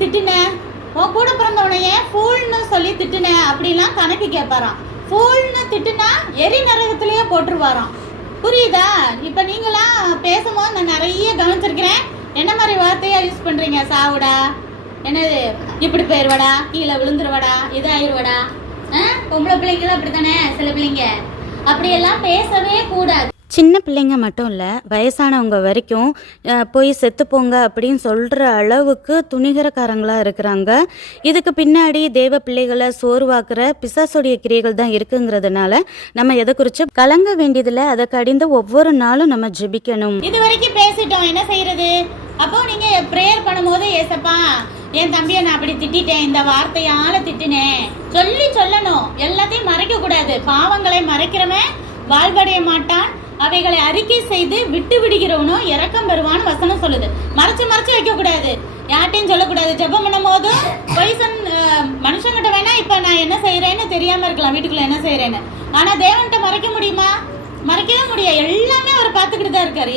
திட்டின, உன் கூட பிறந்தவனைய ஃபூல்னு சொல்லி திட்டின அப்படிலாம் கணக்கு கேட்பாராம். ஃபூல்னு திட்டுனா எரி நரகத்திலேயே போட்டுருவாராம். புரியுதா? இப்போ நீங்களாம் பேசும்போது நான் நிறைய கவனிச்சிருக்கிறேன். என்ன மாதிரி வார்த்தையா யூஸ் பண்ணுறீங்க? சாவுடா, என்னது இப்படி போயிடுவடா, கீழே விழுந்துருவடா, இதாயிருவடா. பொம்பளை பிள்ளைங்களும் அப்படி தானே, சில பிள்ளைங்க அப்படியெல்லாம் பேசவே கூடாது. சின்ன பிள்ளைங்க மட்டும் இல்லை, வயசானவங்க வரைக்கும் போய் செத்துப்போங்க அப்படின்னு சொல்கிற அளவுக்கு துணிகரக்காரங்களாக இருக்கிறாங்க. இதுக்கு பின்னாடி தேவ பிள்ளைகளை சோர்வாக்குற பிசாசுடைய கிரியைகள் தான் இருக்குங்கிறதுனால நம்ம எதை குறித்து கலங்க வேண்டியதில்லை. அதை கடிந்து ஒவ்வொரு நாளும் நம்ம ஜெபிக்கணும். இது வரைக்கும் பேசிட்டோம், என்ன செய்யறது? அப்போ நீங்கள் ப்ரேயர் பண்ணும்போது, ஏசப்பா என் தம்பியை நான் அப்படி திட்டேன், இந்த வார்த்தையால திட்டினேன் சொல்லணும். எல்லாத்தையும் மறைக்க கூடாது. பாவங்களை மறைக்கிறவன் வாழ்வடைய மாட்டான், அவைகளை அறிக்கை செய்து விட்டு விடுகிறவனும் இரக்கம் பெறுவான்னு வசனம் சொல்லுது. மறைச்சு வைக்க கூடாது, யார்ட்டையும் சொல்லக்கூடாது. ஜெபம் பண்ணும் போதும் மனுஷங்கிட்ட வேணா இப்ப நான் என்ன செய்யறேன்னு தெரியாம இருக்கலாம், வீட்டுக்குள்ள என்ன செய்யறேன்னு. ஆனா தேவன்கிட்ட மறைக்க முடியுமா? மறைக்கவே முடியாது. எல்லாமே அவர் பார்த்துக்கிட்டு தான் இருக்காரு.